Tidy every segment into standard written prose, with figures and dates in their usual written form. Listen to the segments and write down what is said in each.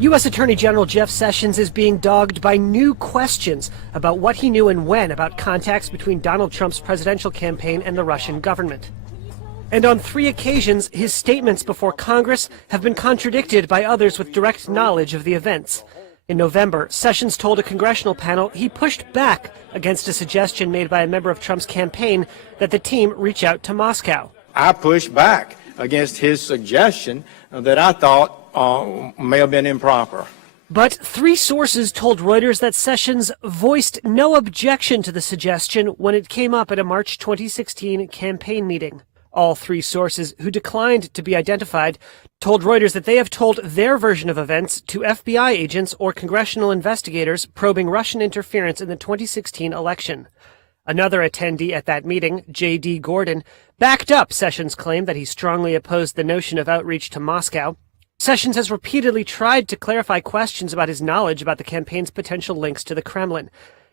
U.S. Attorney General Jeff Sessions is being dogged by new questions about what he knew and when about contacts between Donald Trump's presidential campaign and the Russian government. And on 3 occasions, his statements before Congress have been contradicted by others with direct knowledge of the events. In November, Sessions told a congressional panel he pushed back against a suggestion made by a member of Trump's campaign that the team reach out to Moscow. I pushed back against his suggestion that I thought may have been improper. But 3 sources told Reuters that Sessions voiced no objection to the suggestion when it came up at a March 2016 campaign meeting. All 3 sources, who declined to be identified, told Reuters that they have told their version of events to FBI agents or congressional investigators probing Russian interference in the 2016 election. Another attendee at that meeting, J.D. Gordon, backed up Sessions' claim that he strongly opposed the notion of outreach to Moscow. Sessions has repeatedly tried to clarify questions about his knowledge about the campaign's potential links to the Kremlin.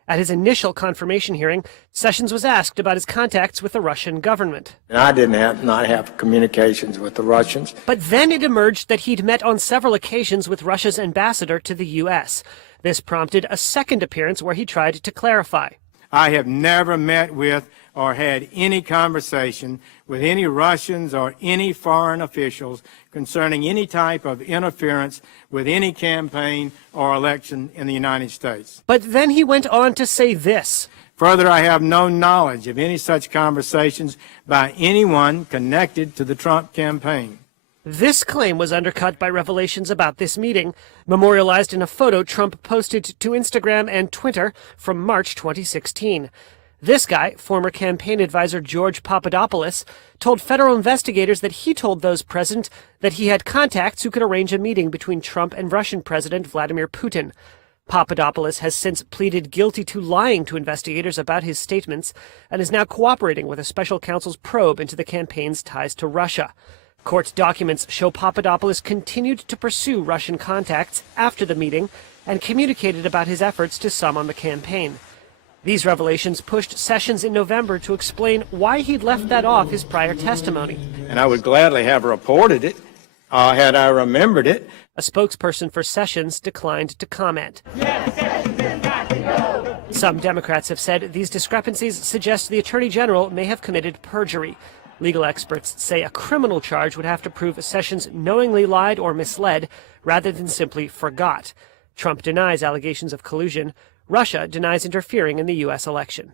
At his initial confirmation hearing, Sessions was asked about his contacts with the Russian government. And I did not have communications with the Russians. But then it emerged that he'd met on several occasions with Russia's ambassador to the U.S. This prompted a second appearance where he tried to clarify. I have never met with or had any conversation with any Russians or any foreign officials concerning any type of interference with any campaign or election in the United States. But then he went on to say this. Further, I have no knowledge of any such conversations by anyone connected to the Trump campaign. This claim was undercut by revelations about this meeting, memorialized in a photo Trump posted to Instagram and Twitter from March 2016. This guy, former campaign advisor George Papadopoulos, told federal investigators that he told those present that he had contacts who could arrange a meeting between Trump and Russian President Vladimir Putin. Papadopoulos has since pleaded guilty to lying to investigators about his statements and is now cooperating with a special counsel's probe into the campaign's ties to Russia. Court documents show Papadopoulos continued to pursue Russian contacts after the meeting and communicated about his efforts to some on the campaign. These revelations pushed Sessions in November to explain why he'd left that off his prior testimony. And I would gladly have reported it had I remembered it. A spokesperson for Sessions declined to comment. Yes, Sessions has got to go. Some Democrats have said these discrepancies suggest the Attorney General may have committed perjury. Legal experts say a criminal charge would have to prove Sessions knowingly lied or misled rather than simply forgot. Trump denies allegations of collusion. Russia denies interfering in the U.S. election.